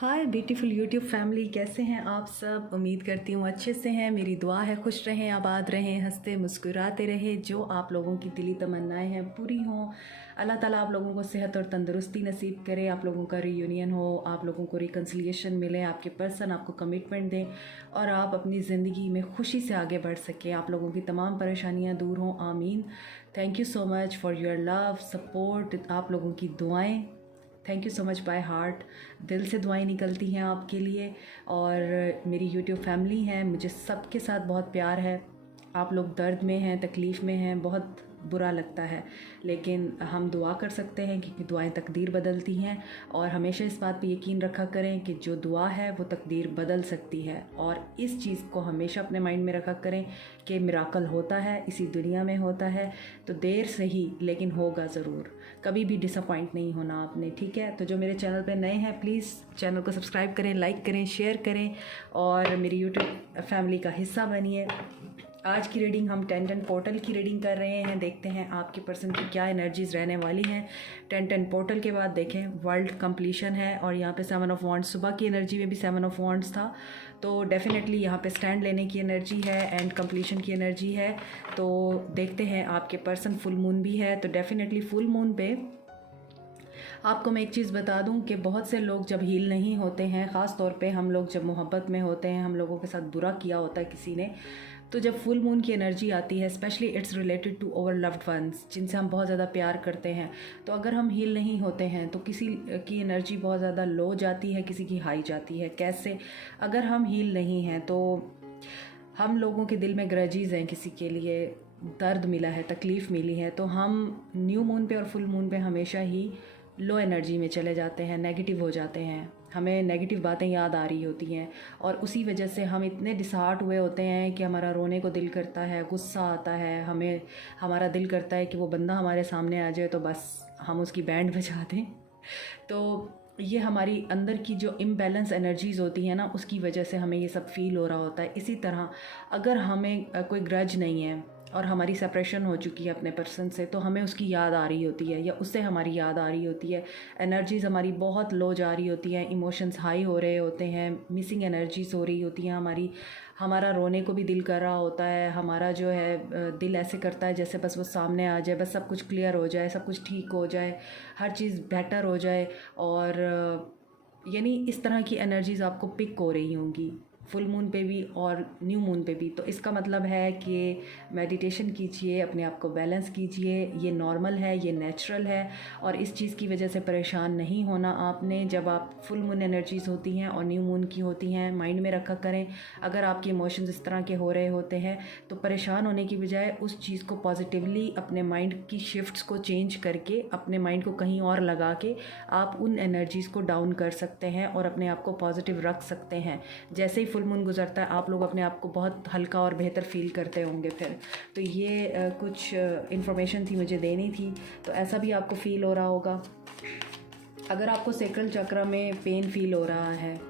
हाय beautiful YouTube family, कैसे हैं आप सब। उम्मीद करती हूँ अच्छे से हैं। मेरी दुआ है खुश रहें, आबाद रहें, हंसते मुस्कुराते रहें। जो आप लोगों की दिली तमन्नाएं हैं पूरी हों। अल्लाह ताला आप लोगों को सेहत और तंदुरुस्ती नसीब करे, आप लोगों का रीयूनियन हो, आप लोगों को रिकन्सिलिएशन मिले, आपके पर्सन आपको कमिटमेंट दें और आप अपनी ज़िंदगी में खुशी से आगे बढ़ सकें, आप लोगों की तमाम परेशानियाँ दूर हों। आमीन। Thank you so much for your love support, आप लोगों की दुआएँ। Thank you so much by heart. दिल से दुआएं निकलती हैं आपके लिए। और मेरी यूट्यूब फैमिली है, मुझे सबके साथ बहुत प्यार है। आप लोग दर्द में हैं, तकलीफ़ में हैं, बहुत बुरा लगता है, लेकिन हम दुआ कर सकते हैं क्योंकि दुआएं तकदीर बदलती हैं। और हमेशा इस बात पे यकीन रखा करें कि जो दुआ है वो तकदीर बदल सकती है। और इस चीज़ को हमेशा अपने माइंड में रखा करें कि मिराकल होता है, इसी दुनिया में होता है, तो देर से ही लेकिन होगा ज़रूर। कभी भी डिसअपॉइंट नहीं होना आपने, ठीक है। तो जो मेरे चैनल पे नए हैं, प्लीज़ चैनल को सब्सक्राइब करें, लाइक करें, शेयर करें और मेरी यूट्यूब फैमिली का हिस्सा बनिए। आज की रीडिंग हम 10-10 पोर्टल की रीडिंग कर रहे हैं। देखते हैं आपके पर्सन की क्या एनर्जीज रहने वाली हैं। 10-10 पोर्टल के बाद देखें वर्ल्ड कंप्लीशन है और यहाँ पे 7 ऑफ वॉन्ड्स, सुबह की एनर्जी में भी 7 ऑफ वॉन्ड्स था, तो डेफिनेटली यहाँ पे स्टैंड लेने की एनर्जी है एंड कंप्लीशन की एनर्जी है। तो देखते हैं आपके पर्सन, फुल मून भी है, तो डेफिनेटली फुल मून पे आपको मैं एक चीज़ बता दूं कि बहुत से लोग जब हील नहीं होते हैं, ख़ास तौर पे हम लोग जब मोहब्बत में होते हैं, हम लोगों के साथ बुरा किया होता है किसी ने, तो जब फुल मून की एनर्जी आती है, specially it's related to our loved ones, जिनसे हम बहुत ज़्यादा प्यार करते हैं, तो अगर हम हील नहीं होते हैं तो किसी की एनर्जी बहुत ज़्यादा लो जाती है, किसी की हाई जाती है। कैसे? अगर हम हील नहीं हैं तो हम लोगों के दिल में ग्रजीज़ हैं, किसी के लिए दर्द मिला है, तकलीफ़ मिली है, तो हम न्यू मून पे और फुल मून पे हमेशा ही लो एनर्जी में चले जाते हैं, नेगेटिव हो जाते हैं, हमें नेगेटिव बातें याद आ रही होती हैं और उसी वजह से हम इतने डिसहार्ट हुए होते हैं कि हमारा रोने को दिल करता है, गुस्सा आता है, हमें हमारा दिल करता है कि वो बंदा हमारे सामने आ जाए तो बस हम उसकी बैंड बजा दें। तो ये हमारी अंदर की जो इम्बैलेंस एनर्जीज़ होती हैं ना, उसकी वजह से हमें ये सब फील हो रहा होता है। इसी तरह अगर हमें कोई ग्रज नहीं है और हमारी सेपरेशन हो चुकी है अपने पर्सन से, तो हमें उसकी याद आ रही होती है या उससे हमारी याद आ रही होती है, एनर्जीज़ हमारी बहुत लो जा रही होती हैं, इमोशंस हाई हो रहे होते हैं, मिसिंग एनर्जीज़ हो रही होती हैं हमारी, हमारा रोने को भी दिल कर रहा होता है, हमारा जो है दिल ऐसे करता है जैसे बस वो सामने आ जाए, बस सब कुछ क्लियर हो जाए, सब कुछ ठीक हो जाए, हर चीज़ बेटर हो जाए। और यानी इस तरह की एनर्जीज़ आपको पिक हो रही होंगी फुल मून पे भी और न्यू मून पे भी। तो इसका मतलब है कि मेडिटेशन कीजिए, अपने आप को बैलेंस कीजिए, ये नॉर्मल है, ये नेचुरल है और इस चीज़ की वजह से परेशान नहीं होना आपने। जब आप फुल मून एनर्जीज़ होती हैं और न्यू मून की होती हैं, माइंड में रखा करें, अगर आपके इमोशंस इस तरह के हो रहे होते हैं तो परेशान होने की बजाय उस चीज़ को पॉजिटिवली अपने माइंड की शिफ्ट्स को चेंज करके, अपने माइंड को कहीं और लगा के आप उन एनर्जीज़ को डाउन कर सकते हैं और अपने आप को पॉजिटिव रख सकते हैं। जैसे ही फुल मून गुजरता है आप लोग अपने आप को बहुत हल्का और बेहतर फील करते होंगे फिर। तो ये कुछ इन्फॉर्मेशन थी, मुझे देनी थी, तो ऐसा भी आपको फील हो रहा होगा। अगर आपको सेक्रल चक्र में पेन फील हो रहा है,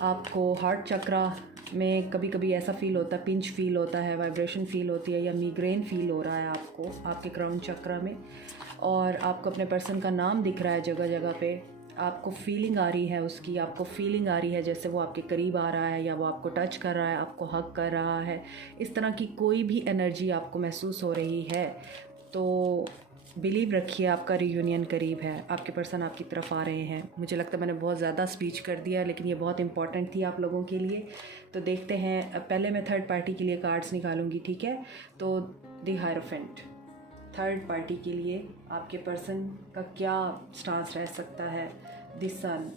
आपको हार्ट चक्रा में कभी कभी ऐसा फील होता है, पिंच फील होता है, वाइब्रेशन फील होती है या मिग्रेन फील हो रहा है आपको आपके क्राउन चक्र में, और आपको अपने पर्सन का नाम दिख रहा है जगह जगह पे, आपको फीलिंग आ रही है उसकी, आपको फीलिंग आ रही है जैसे वो आपके करीब आ रहा है या वो आपको टच कर रहा है, आपको हग कर रहा है, इस तरह की कोई भी एनर्जी आपको महसूस हो रही है, तो बिलीव रखिए आपका रीयूनियन करीब है, आपके पर्सन आपकी तरफ आ रहे हैं। मुझे लगता है मैंने बहुत ज़्यादा स्पीच कर दिया, लेकिन ये बहुत इंपॉर्टेंट थी आप लोगों के लिए। तो देखते हैं, पहले मैं थर्ड पार्टी के लिए कार्ड्स निकालूंगी, ठीक है। तो द हायरोफेंट, थर्ड पार्टी के लिए आपके पर्सन का क्या स्टांस रह सकता है। द सन,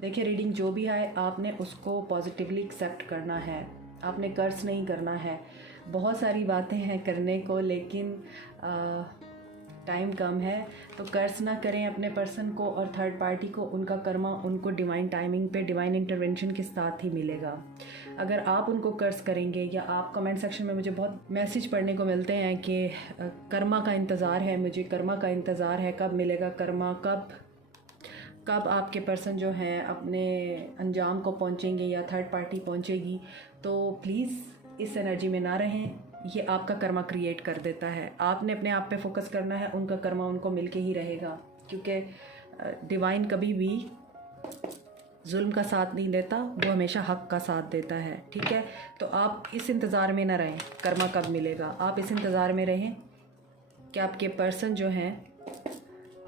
देखिए रीडिंग जो भी आए आपने उसको पॉजिटिवली एक्सेप्ट करना है, आपने कर्ज नहीं करना है। बहुत सारी बातें हैं करने को, लेकिन टाइम कम है, तो कर्ज ना करें अपने पर्सन को और थर्ड पार्टी को। उनका कर्मा उनको डिवाइन टाइमिंग पे, डिवाइन इंटरवेंशन के साथ ही मिलेगा। अगर आप उनको कर्ज करेंगे, या आप कमेंट सेक्शन में मुझे बहुत मैसेज पढ़ने को मिलते हैं कि कर्मा का इंतज़ार है, मुझे कर्मा का इंतज़ार है, कब मिलेगा कर्मा, कब आपके पर्सन जो हैं अपने अंजाम को पहुंचेंगे या थर्ड पार्टी पहुंचेगी। तो प्लीज़ इस एनर्जी में ना रहें, ये आपका कर्मा क्रिएट कर देता है। आपने अपने आप पे फोकस करना है, उनका कर्मा उनको मिलके ही रहेगा, क्योंकि डिवाइन कभी भी जुल्म का साथ नहीं लेता, वो हमेशा हक का साथ देता है। ठीक है, तो आप इस इंतज़ार में ना रहें कर्मा कब मिलेगा, आप इस इंतज़ार में रहें कि आपके पर्सन जो हैं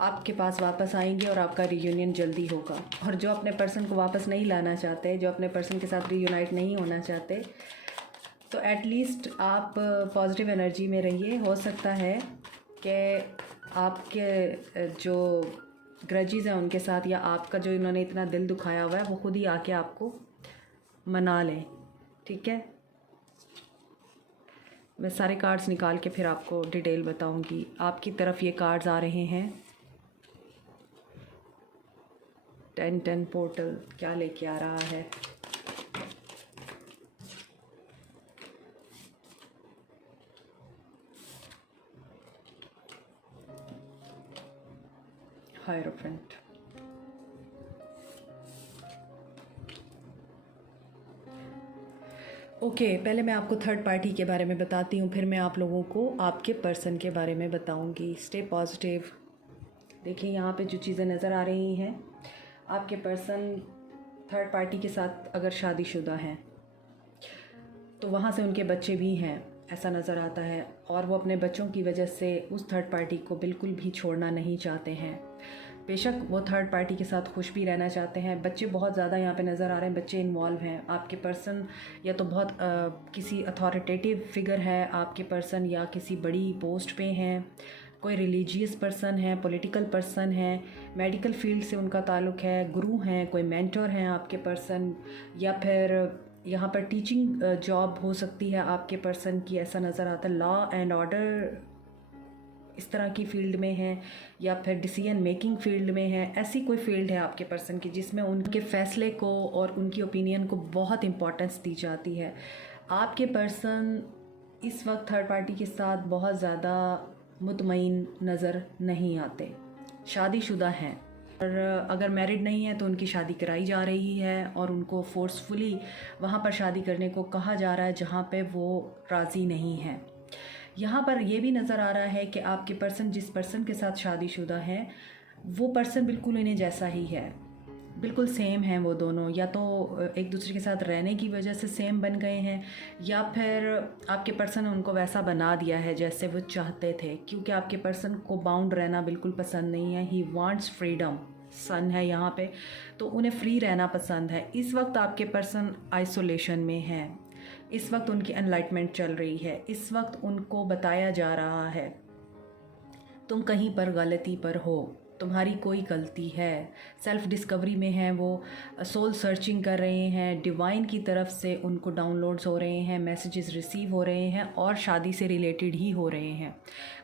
आपके पास वापस आएंगे और आपका रियूनियन जल्दी होगा। और जो अपने पर्सन को वापस नहीं लाना चाहते, जो अपने पर्सन के साथ रीयूनाइट नहीं होना चाहते, तो एटलीस्ट आप पॉजिटिव एनर्जी में रहिए। हो सकता है कि आपके जो ग्रजेस हैं उनके साथ, या आपका जो इन्होंने इतना दिल दुखाया हुआ है, वो खुद ही आके आपको मना लें। ठीक है, मैं सारे कार्ड्स निकाल के फिर आपको डिटेल बताऊंगी। आपकी तरफ ये कार्ड्स आ रहे हैं 10-10 पोर्टल क्या लेके आ रहा है। हायरोफेंट, ओके, पहले मैं आपको थर्ड पार्टी के बारे में बताती हूँ, फिर मैं आप लोगों को आपके पर्सन के बारे में बताऊँगी। Stay positive. देखिए यहाँ पे जो चीज़ें नज़र आ रही हैं, आपके पर्सन थर्ड पार्टी के साथ अगर शादीशुदा हैं तो वहाँ से उनके बच्चे भी हैं, ऐसा नज़र आता है। और वो अपने बच्चों की वजह से उस थर्ड पार्टी को बिल्कुल भी छोड़ना नहीं चाहते हैं। बेशक वो थर्ड पार्टी के साथ खुश भी रहना चाहते हैं। बच्चे बहुत ज़्यादा यहाँ पे नज़र आ रहे हैं, बच्चे इन्वॉल्व हैं। आपके पर्सन या तो बहुत किसी अथॉरिटेटिव फिगर है आपके पर्सन, या किसी बड़ी पोस्ट पे हैं, कोई रिलीजियस पर्सन है, पॉलिटिकल पर्सन है, मेडिकल फील्ड से उनका ताल्लुक़ है, गुरु हैं, कोई मेंटर हैं आपके पर्सन, या फिर यहाँ पर टीचिंग जॉब हो सकती है आपके पर्सन की, ऐसा नज़र आता है। लॉ एंड ऑर्डर इस तरह की फील्ड में है, या फिर डिसीजन मेकिंग फील्ड में है। ऐसी कोई फील्ड है आपके पर्सन की जिसमें उनके फ़ैसले को और उनकी ओपिनियन को बहुत इम्पोर्टेंस दी जाती है। आपके पर्सन इस वक्त थर्ड पार्टी के साथ बहुत ज़्यादा मुतमईन नज़र नहीं आते। शादीशुदा हैं, और अगर मैरिड नहीं है तो उनकी शादी कराई जा रही है, और उनको फोर्सफुली वहाँ पर शादी करने को कहा जा रहा है जहाँ पे वो राज़ी नहीं है। यहाँ पर ये भी नज़र आ रहा है कि आपके पर्सन जिस पर्सन के साथ शादीशुदा हैं वो पर्सन बिल्कुल इन्हें जैसा ही है, बिल्कुल सेम हैं वो दोनों। या तो एक दूसरे के साथ रहने की वजह से सेम बन गए हैं, या फिर आपके पर्सन ने उनको वैसा बना दिया है जैसे वो चाहते थे, क्योंकि आपके पर्सन को बाउंड रहना बिल्कुल पसंद नहीं है। He wants freedom. सन है यहाँ पे, तो उन्हें फ्री रहना पसंद है। इस वक्त आपके पर्सन आइसोलेशन में है, इस वक्त उनकी एनलाइटमेंट चल रही है। इस वक्त उनको बताया जा रहा है तुम कहीं पर गलती पर हो, तुम्हारी कोई गलती है। सेल्फ डिस्कवरी में हैं वो, सोल सर्चिंग कर रहे हैं। डिवाइन की तरफ से उनको डाउनलोड्स हो रहे हैं, मैसेजेस रिसीव हो रहे हैं, और शादी से रिलेटेड ही हो रहे हैं।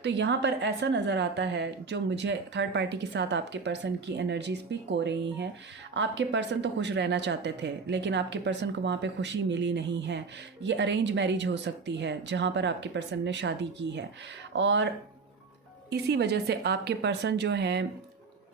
तो यहाँ पर ऐसा नज़र आता है, जो मुझे थर्ड पार्टी के साथ आपके पर्सन की एनर्जी स्पीक हो रही हैं। आपके पर्सन तो खुश रहना चाहते थे, लेकिन आपके पर्सन को वहाँ पे खुशी मिली नहीं है। ये अरेंज मैरिज हो सकती है जहाँ पर आपके पर्सन ने शादी की है, और इसी वजह से आपके पर्सन जो हैं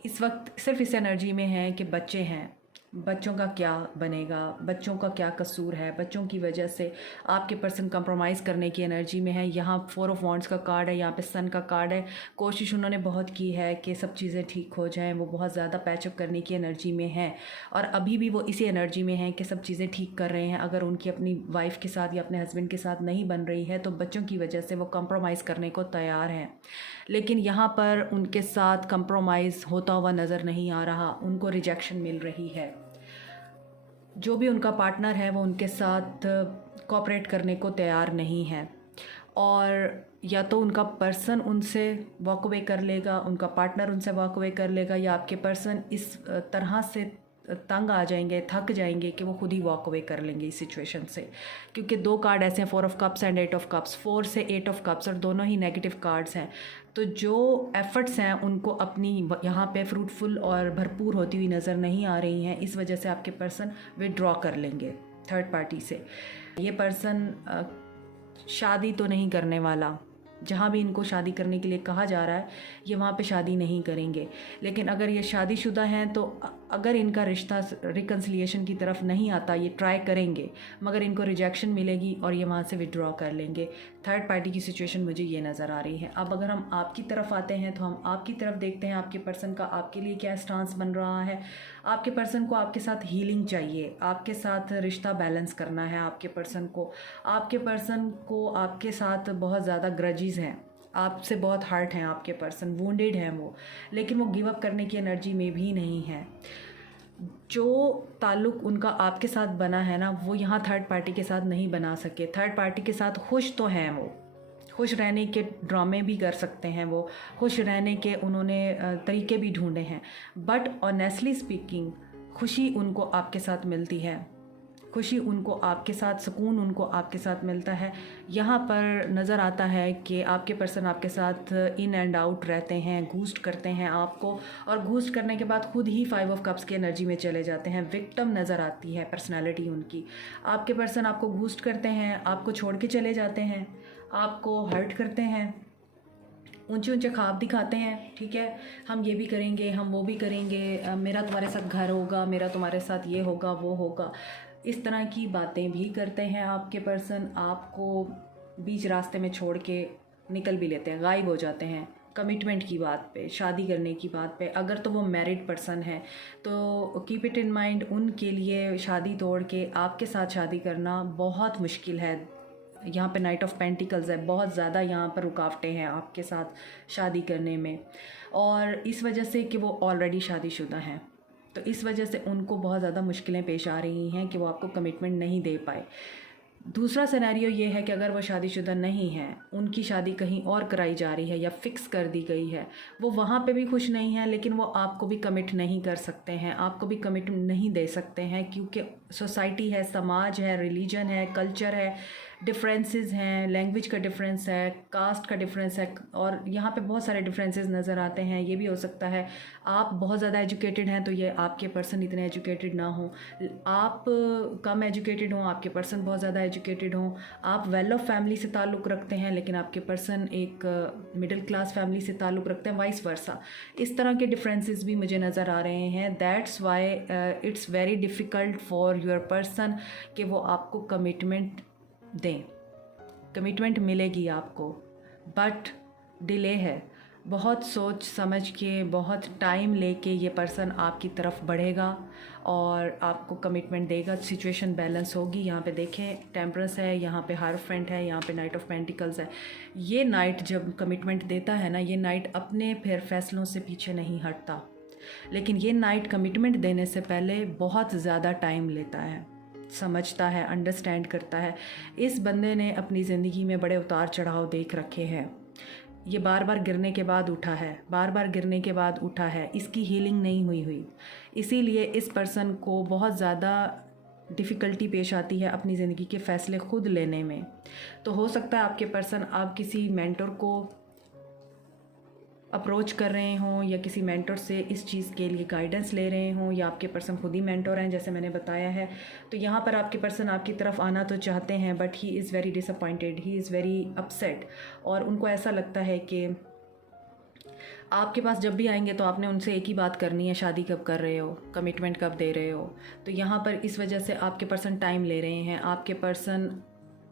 इस वक्त सिर्फ इस एनर्जी में हैं कि बच्चे हैं, बच्चों का क्या बनेगा, बच्चों का क्या कसूर है। बच्चों की वजह से आपके पर्सन कंप्रोमाइज़ करने की एनर्जी में है। यहाँ 4 ऑफ वॉन्ड्स का कार्ड है, यहाँ पे सन का कार्ड है। कोशिश उन्होंने बहुत की है कि सब चीज़ें ठीक हो जाएं, वो बहुत ज़्यादा पैचअप करने की एनर्जी में है, और अभी भी वो इसी एनर्जी में हैं कि सब चीज़ें ठीक कर रहे हैं। अगर उनकी अपनी वाइफ के साथ या अपने हस्बैंड के साथ नहीं बन रही है तो बच्चों की वजह से वो कंप्रोमाइज़ करने को तैयार हैं, लेकिन यहाँ पर उनके साथ कंप्रोमाइज़ होता हुआ नज़र नहीं आ रहा, उनको रिजेक्शन मिल रही है। जो भी उनका पार्टनर है वो उनके साथ कोऑपरेट करने को तैयार नहीं है, और या तो उनका पर्सन उनसे वॉक अवे कर लेगा, उनका पार्टनर उनसे वॉक अवे कर लेगा, या आपके पर्सन इस तरह से तंग आ जाएंगे, थक जाएंगे कि वो खुद ही वॉक अवे कर लेंगे इस सिचुएशन से। क्योंकि 2 कार्ड ऐसे हैं, 4 of cups and 8 of cups, 4 से 8 ऑफ कप्स, और दोनों ही नेगेटिव कार्ड्स हैं। तो जो एफ़र्ट्स हैं उनको अपनी यहाँ पे फ्रूटफुल और भरपूर होती हुई नज़र नहीं आ रही हैं। इस वजह से आपके पर्सन विड्रॉ कर लेंगे थर्ड पार्टी से। ये पर्सन शादी तो नहीं करने वाला, जहाँ भी इनको शादी करने के लिए कहा जा रहा है ये वहाँ पे शादी नहीं करेंगे। लेकिन अगर ये शादीशुदा हैं तो अगर इनका रिश्ता रिकन्सिलिएशन की तरफ नहीं आता, ये ट्राई करेंगे मगर इनको रिजेक्शन मिलेगी और ये वहाँ से विड्रॉ कर लेंगे। थर्ड पार्टी की सिचुएशन मुझे ये नज़र आ रही है। अब अगर हम आपकी तरफ आते हैं तो हम आपकी तरफ देखते हैं आपके पर्सन का आपके लिए क्या स्टांस बन रहा है। आपके पर्सन को आपके साथ हीलिंग चाहिए, आपके साथ रिश्ता बैलेंस करना है। आपके पर्सन को आपके साथ बहुत ज़्यादा ग्रजेस हैं, आपसे बहुत हर्ट हैं, आपके पर्सन वुंडेड हैं वो, लेकिन वो गिव अप करने की एनर्जी में भी नहीं है। जो ताल्लुक़ उनका आपके साथ बना है ना, वो यहाँ थर्ड पार्टी के साथ नहीं बना सके। थर्ड पार्टी के साथ खुश तो हैं वो, खुश रहने के ड्रामे भी कर सकते हैं वो, खुश रहने के उन्होंने तरीके भी ढूंढे हैं, बट ऑनेस्टली स्पीकिंग खुशी उनको आपके साथ मिलती है, खुशी उनको आपके साथ, सुकून उनको आपके साथ मिलता है। यहाँ पर नज़र आता है कि आपके पर्सन आपके साथ इन एंड आउट रहते हैं, घूस्ट करते हैं आपको, और घूस्ट करने के बाद खुद ही 5 ऑफ कप्स की एनर्जी में चले जाते हैं। विक्टिम नज़र आती है पर्सनालिटी उनकी। आपके पर्सन आपको घूस्ट करते हैं, आपको छोड़ के चले जाते हैं, आपको हर्ट करते हैं, ऊंचे ऊंचे ख्वाब दिखाते हैं, ठीक है, हम ये भी करेंगे, हम वो भी करेंगे, मेरा तुम्हारे साथ घर होगा, मेरा तुम्हारे साथ ये होगा, वो होगा, इस तरह की बातें भी करते हैं आपके पर्सन। आपको बीच रास्ते में छोड़ के निकल भी लेते हैं, गायब हो जाते हैं कमिटमेंट की बात पे, शादी करने की बात पे। अगर तो वो मैरिड पर्सन है तो कीप इट इन माइंड, उनके लिए शादी तोड़ के आपके साथ शादी करना बहुत मुश्किल है। यहाँ पे नाइट ऑफ पेंटिकल्स है, बहुत ज़्यादा यहाँ पर रुकावटें हैं आपके साथ शादी करने में, और इस वजह से कि वो ऑलरेडी शादीशुदा हैं, तो इस वजह से उनको बहुत ज़्यादा मुश्किलें पेश आ रही हैं कि वो आपको कमिटमेंट नहीं दे पाए। दूसरा सिनेरियो ये है कि अगर वो शादीशुदा नहीं है, उनकी शादी कहीं और कराई जा रही है या फिक्स कर दी गई है, वो वहाँ पे भी खुश नहीं है, लेकिन वो आपको भी कमिट नहीं कर सकते हैं, आपको भी कमिट नहीं दे सकते हैं, क्योंकि सोसाइटी है, समाज है, रिलीजन है, कल्चर है, डिफरेंसेस हैं, लैंग्वेज का डिफरेंस है, कास्ट का डिफरेंस है, और यहाँ पे बहुत सारे डिफरेंसेस नज़र आते हैं। ये भी हो सकता है आप बहुत ज़्यादा एजुकेटेड हैं तो ये आपके पर्सन इतने एजुकेटेड ना हो, आप कम एजुकेटेड हों, आपके पर्सन बहुत ज़्यादा एजुकेटेड हों, आप वेल ऑफ फैमिली से ताल्लुक़ रखते हैं लेकिन आपके पर्सन एक मिडिल क्लास फैमिली से ताल्लुक़ रखते हैं, वाइस वर्सा। इस तरह के डिफरेंसेस भी मुझे नज़र आ रहे हैं। That's why it's very difficult for your person कि वो आपको कमिटमेंट दें। कमिटमेंट मिलेगी आपको, बट डिले है। बहुत सोच समझ के, बहुत टाइम लेके ये पर्सन आपकी तरफ बढ़ेगा और आपको कमिटमेंट देगा। सिचुएशन बैलेंस होगी। यहाँ पे देखें टेम्परेंस है, यहाँ पे हायरोफेंट है, यहाँ पे नाइट ऑफ पेंटिकल्स है। ये नाइट जब कमिटमेंट देता है ना, ये नाइट अपने फिर फैसलों से पीछे नहीं हटता, लेकिन ये नाइट कमिटमेंट देने से पहले बहुत ज़्यादा टाइम लेता है, समझता है, अंडरस्टैंड करता है। इस बंदे ने अपनी ज़िंदगी में बड़े उतार चढ़ाव देख रखे हैं। ये बार बार गिरने के बाद उठा है, बार बार गिरने के बाद उठा है, इसकी हीलिंग नहीं हुई। इसीलिए इस पर्सन को बहुत ज़्यादा डिफ़िकल्टी पेश आती है अपनी ज़िंदगी के फ़ैसले खुद लेने में। तो हो सकता है आपके पर्सन आप किसी मेंटर को अप्रोच कर रहे हों या किसी मेंटर से इस चीज़ के लिए गाइडेंस ले रहे हों, या आपके पर्सन खुद ही मेंटर हैं जैसे मैंने बताया है। तो यहाँ पर आपके पर्सन आपकी तरफ आना तो चाहते हैं, but he is very disappointed, he is very upset, और उनको ऐसा लगता है कि आपके पास जब भी आएंगे तो आपने उनसे एक ही बात करनी है, शादी कब कर रहे हो, कमिटमेंट कब दे रहे हो। तो यहाँ पर इस वजह से आपके पर्सन टाइम ले रहे हैं, आपके पर्सन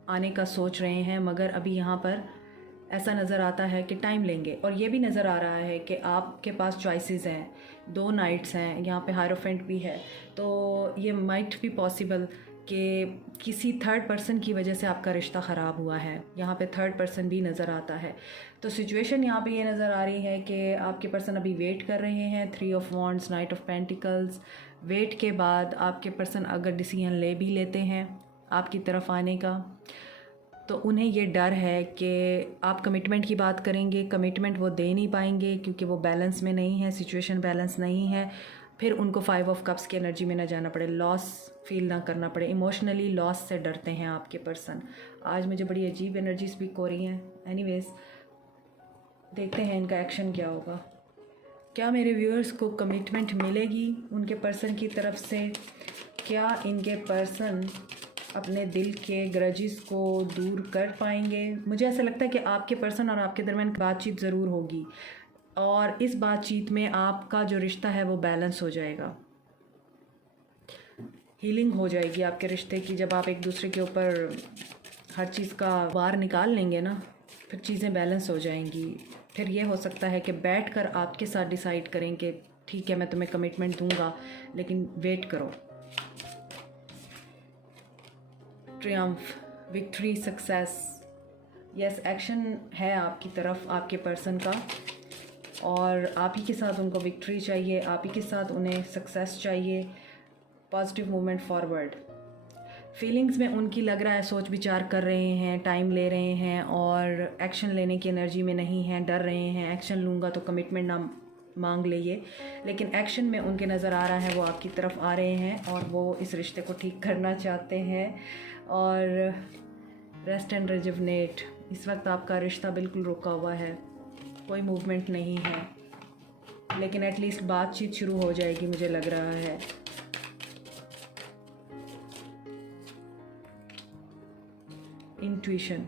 आने का सोच रहे हैं, मगर अभी यहाँ पर ऐसा नज़र आता है कि टाइम लेंगे। और ये भी नज़र आ रहा है कि आपके पास चॉइसेस हैं, 2 नाइट्स हैं, यहाँ पे हायरोफेंट भी है, तो ये माइट भी पॉसिबल कि किसी थर्ड पर्सन की वजह से आपका रिश्ता ख़राब हुआ है। यहाँ पे थर्ड पर्सन भी नज़र आता है। तो सिचुएशन यहाँ पे ये नज़र आ रही है कि आपके पर्सन अभी वेट कर रहे हैं, 3 of wands, knight of pentacles. Wait के बाद आपके पर्सन अगर डिसीजन ले भी लेते हैं आपकी तरफ आने का, तो उन्हें ये डर है कि आप कमिटमेंट की बात करेंगे, कमिटमेंट वो दे नहीं पाएंगे क्योंकि वो बैलेंस में नहीं है, सिचुएशन बैलेंस नहीं है। फिर उनको 5 ऑफ कप्स की एनर्जी में ना जाना पड़े, लॉस फील ना करना पड़े, इमोशनली लॉस से डरते हैं आपके पर्सन। आज मुझे बड़ी अजीब एनर्जी स्पीक हो रही हैं। एनीवेज, देखते हैं इनका एक्शन क्या होगा। क्या मेरे व्यूअर्स को कमिटमेंट मिलेगी उनके पर्सन की तरफ से? क्या इनके पर्सन अपने दिल के ग्रजेस को दूर कर पाएंगे? मुझे ऐसा लगता है कि आपके पर्सन और आपके दरमियान बातचीत ज़रूर होगी, और इस बातचीत में आपका जो रिश्ता है वो बैलेंस हो जाएगा। हीलिंग हो जाएगी आपके रिश्ते की। जब आप एक दूसरे के ऊपर हर चीज़ का भार निकाल लेंगे ना, फिर चीज़ें बैलेंस हो जाएंगी। फिर ये हो सकता है कि बैठकर आपके साथ डिसाइड करें कि ठीक है मैं तुम्हें कमिटमेंट दूंगा, लेकिन वेट करो। Triumph, victory, success, yes, action है आपकी तरफ आपके पर्सन का, और आप ही के साथ उनको विक्ट्री चाहिए, आप ही के साथ उन्हें सक्सेस चाहिए। Positive movement forward. फीलिंग्स में उनकी लग रहा है सोच विचार कर रहे हैं, टाइम ले रहे हैं और एक्शन लेने की एनर्जी में नहीं हैं, डर रहे हैं एक्शन लूँगा तो कमिटमेंट ना मांग लिए, लेकिन एक्शन में उनके नज़र आ रहा है वो आपकी तरफ आ रहे हैं और वो इस रिश्ते को ठीक करना चाहते हैं। और रेस्ट एंड रिजुवनेट, इस वक्त आपका रिश्ता बिल्कुल रुका हुआ है, कोई मूवमेंट नहीं है, लेकिन एटलीस्ट बातचीत शुरू हो जाएगी मुझे लग रहा है। इंट्यूशन,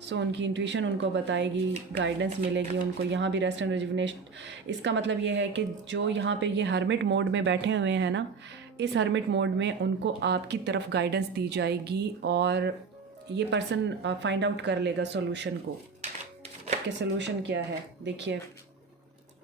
सो उनकी इंट्यूशन उनको बताएगी, गाइडेंस मिलेगी उनको। यहाँ भी रेस्ट एंड रिजुवनेशन, इसका मतलब ये है कि जो यहाँ पे ये हर्मिट मोड में बैठे हुए हैं ना, इस हर्मिट मोड में उनको आपकी तरफ गाइडेंस दी जाएगी और ये पर्सन फाइंड आउट कर लेगा सॉल्यूशन को कि सॉल्यूशन क्या है। देखिए,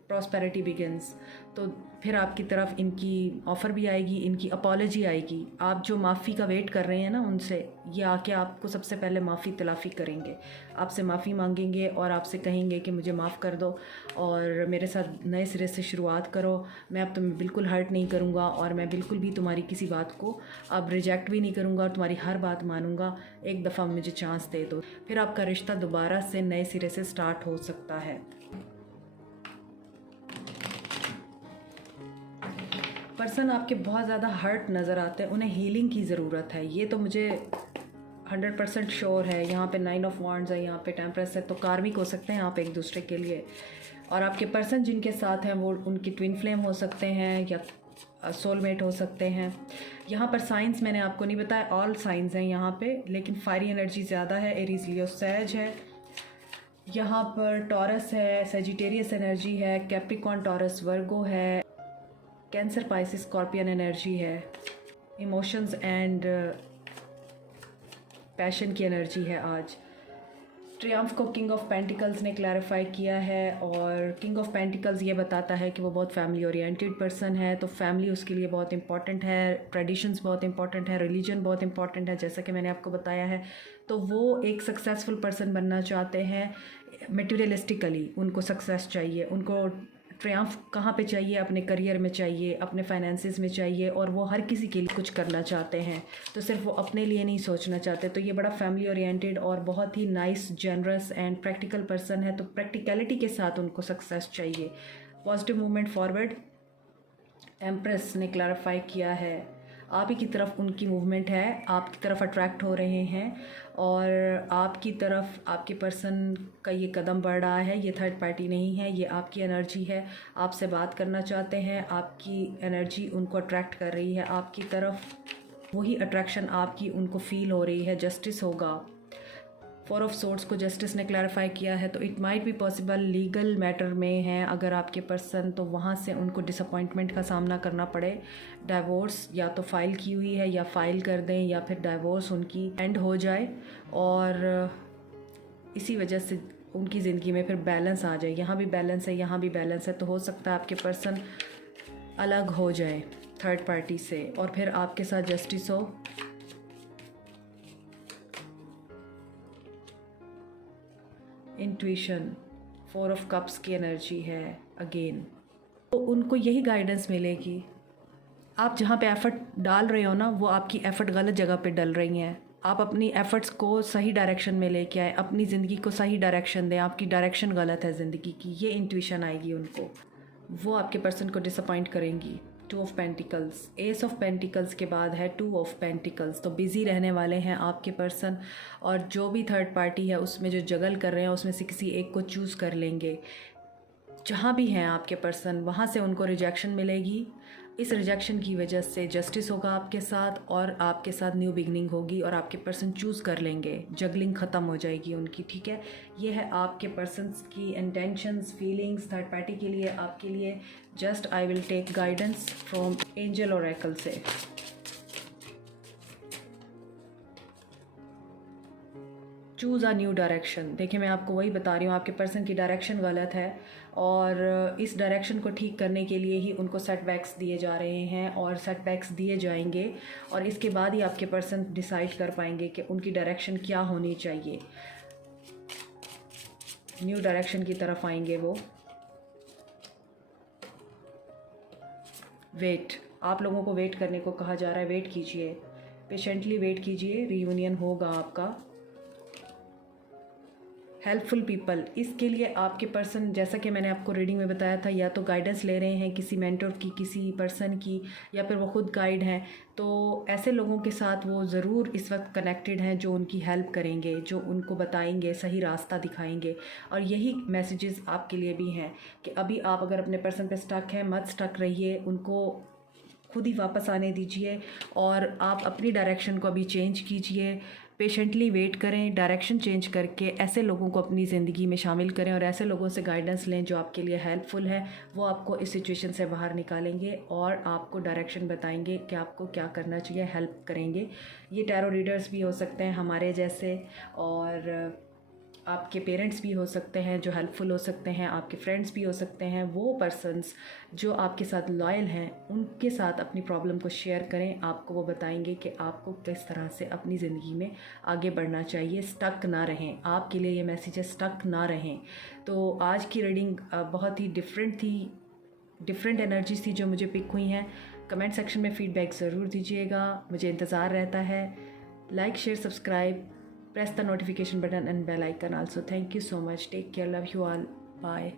प्रॉस्पेरिटी बिगिंस, तो फिर आपकी तरफ इनकी ऑफ़र भी आएगी, इनकी अपॉलॉजी आएगी। आप जो माफ़ी का वेट कर रहे हैं ना उनसे, ये आके आपको सबसे पहले माफ़ी तलाफ़ी करेंगे, आपसे माफ़ी मांगेंगे और आपसे कहेंगे कि मुझे माफ़ कर दो और मेरे साथ नए सिरे से शुरुआत करो। मैं अब तुम्हें बिल्कुल हर्ट नहीं करूँगा और मैं बिल्कुल भी तुम्हारी किसी बात को अब रिजेक्ट भी नहीं करूँगा और तुम्हारी हर बात मानूँगा। एक दफ़ा मुझे चांस दे दो। फिर आपका रिश्ता दोबारा से नए सिरे से स्टार्ट हो सकता है। पर्सन आपके बहुत ज़्यादा हर्ट नज़र आते हैं, उन्हें हीलिंग की ज़रूरत है, ये तो मुझे 100% श्योर है। यहाँ पे 9 ऑफ वांड्स है, यहाँ पे टेम्परेस है, तो कार्मिक हो सकते हैं आप एक दूसरे के लिए। और आपके पर्सन जिनके साथ हैं वो उनकी ट्विन फ्लेम हो सकते हैं या सोलमेट हो सकते हैं। यहाँ पर साइंस मैंने आपको नहीं बताया, ऑल साइंस हैं यहाँ पे, लेकिन फायरी एनर्जी ज़्यादा है। एरीज, लियो, सैज है। यहाँ पर टॉरस है, सेजिटेरियस एनर्जी है, कैप्रिकॉन, टॉरस, वर्गो है, कैंसर, पाइसिस, स्कॉर्पियन एनर्जी है। इमोशंस एंड पैशन की एनर्जी है आज। ट्रियम्फ को किंग ऑफ पेंटिकल्स ने क्लैरिफाई किया है और किंग ऑफ पेंटिकल्स ये बताता है कि वो बहुत फैमिली ओरिएंटेड पर्सन है, तो फैमिली उसके लिए बहुत इंपॉर्टेंट है, ट्रेडिशंस बहुत इंपॉर्टेंट है, रिलीजन बहुत इंपॉर्टेंट है, जैसा कि मैंने आपको बताया है। तो वो एक सक्सेसफुल पर्सन बनना चाहते हैं। मटेरियलिस्टिकली उनको सक्सेस चाहिए, उनको ट्रियम्फ कहाँ पे चाहिए, अपने करियर में चाहिए, अपने फाइनेंसिस में चाहिए, और वो हर किसी के लिए कुछ करना चाहते हैं, तो सिर्फ वो अपने लिए नहीं सोचना चाहते। तो ये बड़ा फैमिली ओरिएंटेड और बहुत ही nice, generous and practical person है, तो प्रैक्टिकलिटी के साथ उनको सक्सेस चाहिए। पॉजिटिव मूवमेंट फॉरवर्ड, एम्प्रेस ने क्लैरिफाई किया है, आप ही की तरफ उनकी मूवमेंट है, आपकी तरफ अट्रैक्ट हो रहे हैं और आपकी तरफ आपके पर्सन का ये कदम बढ़ रहा है। ये थर्ड पार्टी नहीं है, ये आपकी एनर्जी है, आपसे बात करना चाहते हैं, आपकी एनर्जी उनको अट्रैक्ट कर रही है आपकी तरफ, वही अट्रैक्शन आपकी उनको फील हो रही है। जस्टिस होगा। 4 ऑफ सोर्ड्स को जस्टिस ने क्लैरिफाई किया है, तो it might be possible legal matter में हैं अगर आपके पर्सन, तो वहाँ से उनको डिसअपॉइंटमेंट का सामना करना पड़े। डाइवोर्स या तो फाइल की हुई है या फाइल कर दें, या फिर डाइवोर्स उनकी एंड हो जाए और इसी वजह से उनकी ज़िंदगी में फिर बैलेंस आ जाए। यहाँ भी बैलेंस है, यहाँ भी बैलेंस है, तो हो सकता है आपके पर्सन अलग हो जाए थर्ड पार्टी से और फिर आपके साथ जस्टिस हो। इंट्यूशन, 4 ऑफ कप्स की एनर्जी है अगेन, तो उनको यही गाइडेंस मिलेगी। आप जहाँ पे एफ़र्ट डाल रहे हो ना, वो आपकी एफ़र्ट गलत जगह पे डल रही हैं। आप अपनी एफ़र्ट्स को सही डायरेक्शन में लेके आए, अपनी ज़िंदगी को सही डायरेक्शन दें, आपकी डायरेक्शन गलत है ज़िंदगी की, ये इंट्यूशन आएगी उनको। वो आपके पर्सन को डिसअपॉइंट करेंगी। 2 of pentacles, S of pentacles के बाद है 2 ऑफ पेंटिकल्स, तो बिज़ी रहने वाले हैं आपके पर्सन और जो भी थर्ड पार्टी है उसमें जो जगल कर रहे हैं उसमें से किसी एक को चूज़ कर लेंगे। जहाँ भी हैं आपके पर्सन, वहाँ से उनको रिजेक्शन मिलेगी। इस रिजेक्शन की वजह से जस्टिस होगा आपके साथ और आपके साथ न्यू बिगनिंग होगी और आपके पर्सन चूज़ कर लेंगे, जगलिंग ख़त्म हो जाएगी उनकी। ठीक है, ये है आपके पर्सन्स की इंटेंशंस, फीलिंग्स थर्ड पार्टी के लिए, आपके लिए। Just I will take guidance from angel oracle से। Choose a new direction. देखिए मैं आपको वही बता रही हूँ, आपके पर्सन की डायरेक्शन गलत है और इस डायरेक्शन को ठीक करने के लिए ही उनको सेटबैक्स दिए जा रहे हैं और सेटबैक्स दिए जाएंगे और इसके बाद ही आपके पर्सन डिसाइड कर पाएंगे कि उनकी डायरेक्शन क्या होनी चाहिए। न्यू डायरेक्शन की तरफ आएंगे वो। वेट, आप लोगों को वेट करने को कहा जा रहा है। वेट कीजिए, पेशेंटली वेट कीजिए, रीयूनियन होगा आपका। हेल्पफुल पीपल, इसके लिए आपके पर्सन, जैसा कि मैंने आपको रीडिंग में बताया था, या तो गाइडेंस ले रहे हैं किसी मेंटर की, किसी पर्सन की, या फिर वो खुद गाइड हैं। तो ऐसे लोगों के साथ वो ज़रूर इस वक्त कनेक्टेड हैं जो उनकी हेल्प करेंगे, जो उनको बताएंगे, सही रास्ता दिखाएंगे। और यही मैसेजेस आपके लिए भी हैं कि अभी आप अगर अपने पर्सन पे स्टक हैं, मत स्टक रहिए, उनको खुद ही वापस आने दीजिए और आप अपनी डायरेक्शन को अभी चेंज कीजिए। पेशेंटली वेट करें, डायरेक्शन चेंज करके ऐसे लोगों को अपनी ज़िंदगी में शामिल करें और ऐसे लोगों से गाइडेंस लें जो आपके लिए हेल्पफुल है। वो आपको इस सिचुएशन से बाहर निकालेंगे और आपको डायरेक्शन बताएंगे कि आपको क्या करना चाहिए, हेल्प करेंगे। ये टैरो रीडर्स भी हो सकते हैं हमारे जैसे, और आपके पेरेंट्स भी हो सकते हैं जो हेल्पफुल हो सकते हैं, आपके फ्रेंड्स भी हो सकते हैं। वो पर्सन्स जो आपके साथ लॉयल हैं, उनके साथ अपनी प्रॉब्लम को शेयर करें, आपको वो बताएंगे कि आपको किस तरह से अपनी ज़िंदगी में आगे बढ़ना चाहिए। स्टक ना रहें, आपके लिए ये मैसेज है, स्टक ना रहें। तो आज की रीडिंग बहुत ही डिफरेंट थी, डिफरेंट एनर्जीज थी जो मुझे पिक हुई हैं। कमेंट सेक्शन में फ़ीडबैक ज़रूर दीजिएगा, मुझे इंतज़ार रहता है। Like, share, subscribe, press the notification button and bell icon also. Thank you so much. Take care. Love you all. Bye.